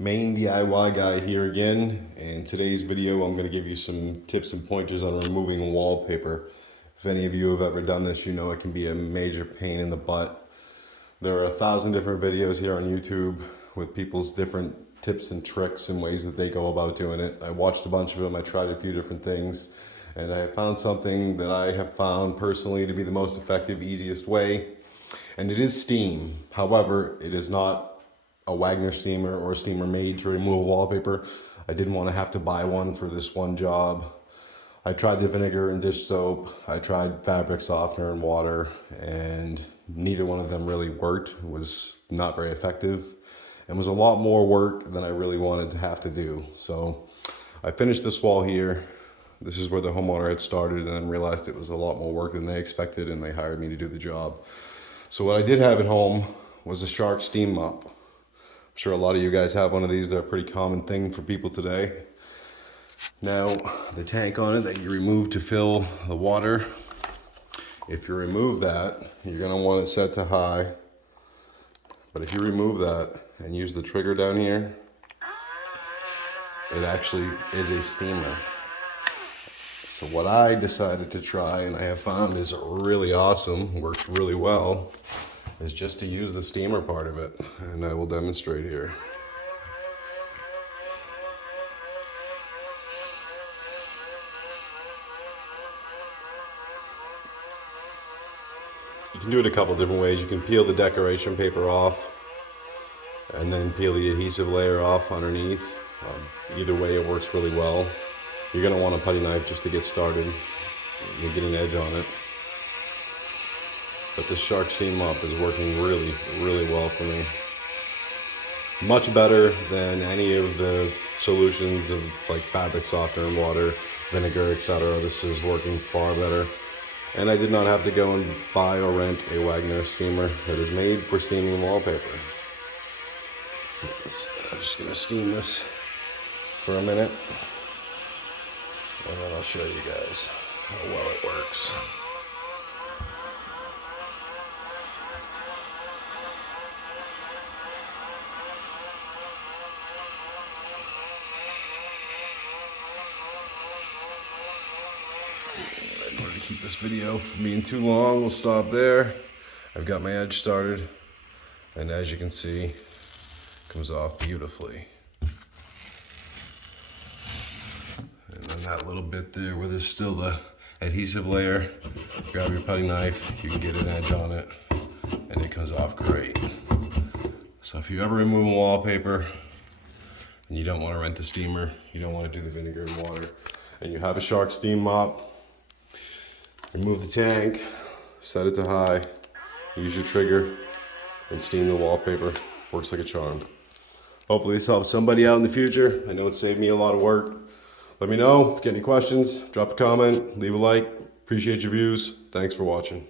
MaineDIYGuy here again. In today's video, I'm going to give you some tips and pointers on removing wallpaper. If any of you have ever done this, you know it can be a major pain in the butt. There are 1,000 different videos here on YouTube with people's different tips and tricks and ways that they go about doing it. I watched a bunch of them, I tried a few different things, and I found something that I have found personally to be the most effective, easiest way, and it is steam. However, it is not a Wagner steamer or a steamer made to remove wallpaper. I didn't want to have to buy one for this one job. I tried the vinegar and dish soap. I tried fabric softener and water, and neither one of them really worked. It was not very effective and was a lot more work than I really wanted to have to do. So I finished this wall here. This is where the homeowner had started and then realized it was a lot more work than they expected, and they hired me to do the job. So what I did have at home was a Shark steam mop. I'm sure a lot of you guys have one of these. They're a pretty common thing for people today. Now, the tank on it that you remove to fill the water, if you remove that, you're going to want it set to high. But if you remove that and use the trigger down here, it actually is a steamer. So what I decided to try, and I have found is really awesome, works really well, is just to use the steamer part of it, and I will demonstrate here. You can do it a couple different ways. You can peel the decoration paper off and then peel the adhesive layer off underneath. Either way, it works really well. You're going to want a putty knife just to get started. You'll get an edge on it. But this Shark steam mop is working really well for me. Much better than any of the solutions of like fabric softener and water, vinegar, etc. This is working far better. And I did not have to go and buy or rent a Wagner steamer that is made for steaming wallpaper. I'm just going to steam this for a minute, and then I'll show you guys how well it works. In order to keep this video from being too long, we'll stop there. I've got my edge started, and as you can see, it comes off beautifully. And then that little bit there where there's still the adhesive layer, grab your putty knife, you can get an edge on it, and it comes off great. So if you ever remove wallpaper and you don't want to rent the steamer, you don't want to do the vinegar and water, and you have a Shark steam mop, remove the tank, set it to high, use your trigger, and steam the wallpaper. Works like a charm. Hopefully this helps somebody out in the future. I know it saved me a lot of work. Let me know if you get any questions, drop a comment, leave a like. Appreciate your views. Thanks for watching.